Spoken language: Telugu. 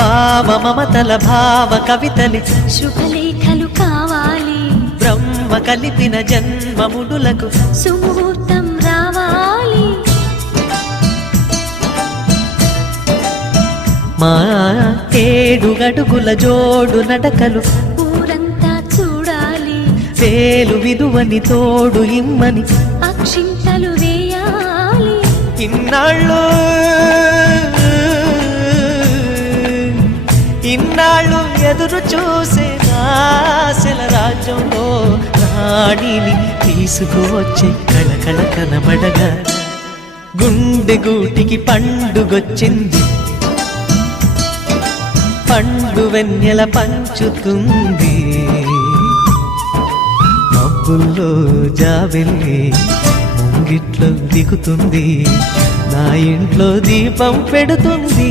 భావ మమతల భావ కవితలి శుభలేఖలు కావాలి బ్రహ్మ కలిపిన జన్మముడులకు సుముహూర్తం రావాలి మా 7 అడుగుల జోడు నడకలు ఊరంతా చూడాలి వేలు విలువని తోడు ఇమ్మని అక్షింతలు వేయాలి ఇన్నాళ్ళు ఎదురు చూసే ఆశల రాజ్యంలో రాణిని తీసుకువచ్చే కళకళ కనబడగా గుండె గూటికి పండుగొచ్చింది పండు వెన్నెల పంచుతుంది మబ్బుల్లో జాబిల్లి ముంగిట్లో దిగుతుంది నా ఇంట్లో దీపం పెడుతుంది